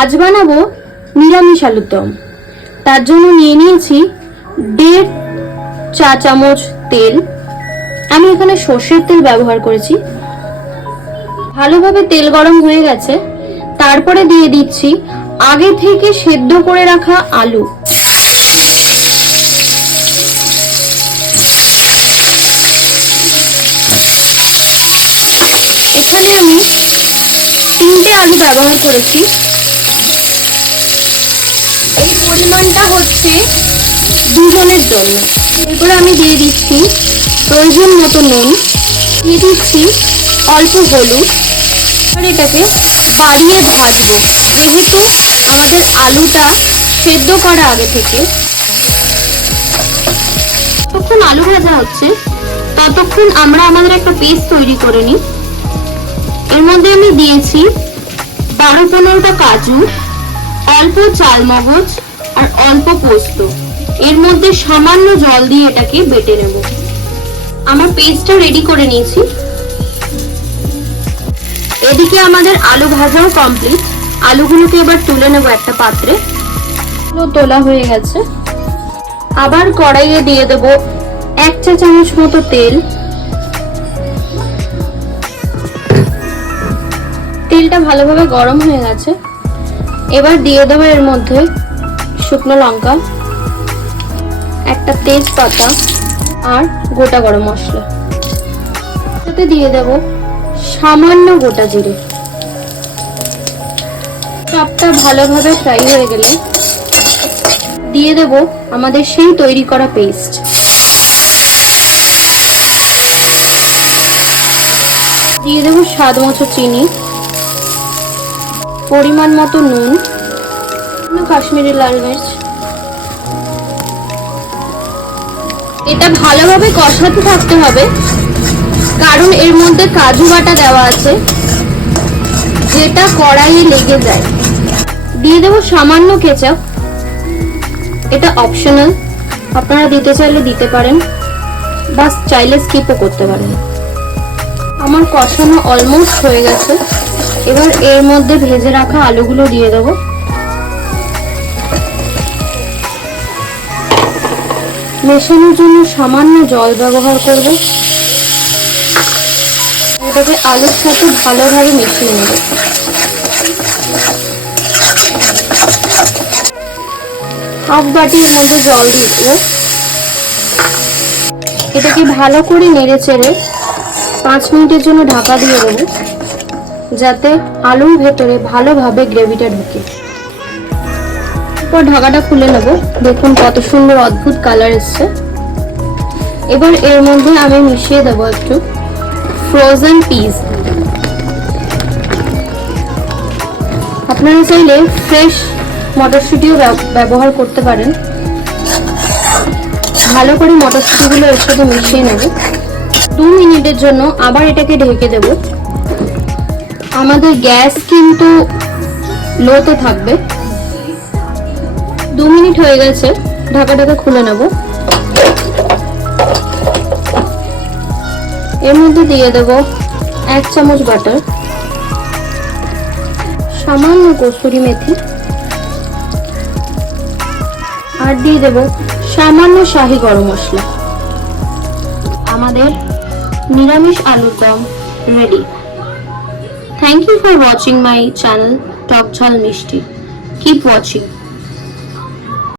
আজ বানাবো নিরামিষ আলুর দম। তার জন্য নিয়ে নিয়েছি 1.5 চা চামচ তেল। আমি এখানে সর্ষের তেল ব্যবহার করেছি। ভালোভাবে তেল গরম হয়ে গেছে, তারপরে দিয়ে দিচ্ছি আগে থেকে সেদ্ধ করে রাখা আলু। এখানে আমি 3টে আলু ব্যবহার করেছি। এই পরিমাণটা হচ্ছে দুজনের জন্য। এরপরে আমি দিয়ে দিচ্ছি প্রয়োজন মতো নুন, দিয়ে দিচ্ছি অল্প হলুদ। আর এটাকে বাড়িয়ে ভাজবো, যেহেতু আমাদের আলুটা সেদ্ধ করা আগে থেকে। যতক্ষণ আলু ভাজা হচ্ছে ততক্ষণ আমরা আমাদের একটা পেস্ট তৈরি করে নিই। এর মধ্যে আমি দিয়েছি 12-15টা কাজু, অল্প চালমগজ আর অল্প পোস্ত। এর মধ্যে সামান্য জল দিয়ে এটাকে বেটে নেব। আমার পেস্টটা রেডি করে নিয়েছি। এদিকে আমাদের আলু ভাজাও কমপ্লিট। আলুগুলোকে এবার তুলে নেব একটা পাত্রে। তোলা হয়ে গেছে। আবার কড়াইয়ে দিয়ে দেব 1 চা চামচ মতো তেল। তেলটা ভালোভাবে গরম হয়ে গেছে। এবার দিয়ে দেবো এর মধ্যে শুকনো লঙ্কা, একটা তেজপাতা আর গোটা গরম মশলা। সাথে দিয়ে দেব সামান্য গোটা জিরে। সবটা ভালোভাবে ফ্রাই হয়ে গেলে দিয়ে দেব আমাদের সেই তৈরি করা পেস্ট। দিয়ে দেব স্বাদ মতো চিনি, পরিমাণ মতো নুন, কাশ্মীরি লাল মির্চ। এটা ভালোভাবে কষাতে থাকতে হবে, কারণ এর মধ্যে কাজু বাটা দেওয়া আছে, যেটা কড়াইয়ে লেগে যায়। দিয়ে দেবো সামান্য কেচাপ। এটা অপশনাল, আপনারা দিতে চাইলে দিতে পারেন, বা চাইলে স্কিপও করতে পারেন। আমার কষানো অলমোস্ট হয়ে গেছে। এবার এর মধ্যে ভেজে রাখা আলুগুলো দিয়ে দেবো। মেশানোর জন্য সামান্য জল ব্যবহার করব। এটাকে আলুর সাথে ভালোভাবে মিশিয়ে নেব। হাফ বাটির মধ্যে জল দিয়ে দেবো। এটাকে ভালো করে নেড়ে চেড়ে 5 মিনিটের জন্য ঢাকা দিয়ে দেবো, যাতে আলুর ভেতরে ভালোভাবে গ্রেভিটা ঢুকে। এরপর ঢাকাটা খুলে নেব। দেখুন কত সুন্দর অদ্ভুত কালার এসছে। এবার এর মধ্যে আমি মিশিয়ে দেবো একটু ফ্রোজেন পিস। আপনারা চাইলে ফ্রেশ মটরশুঁটিও ব্যবহার করতে পারেন। ভালো করে মটরশুঁটিগুলো এর সাথে মিশিয়ে নেব। 2 মিনিটের জন্য আবার এটাকে ঢেকে দেব। আমাদের গ্যাস কিন্তু লোতে থাকবে। 2 মিনিট হয়ে গেছে, ঢাকাটাকে খুলে নেব। এর মধ্যে দিয়ে দেব 1 চামচ বাটার, সামান্য কসুরি মেথি, আর দিয়ে দেব সামান্য শাহি গরম মশলা। আমাদের নিরামিষ আলুর দম ready. Thank you for watching my channel Talk Jhal Mishti. Keep watching.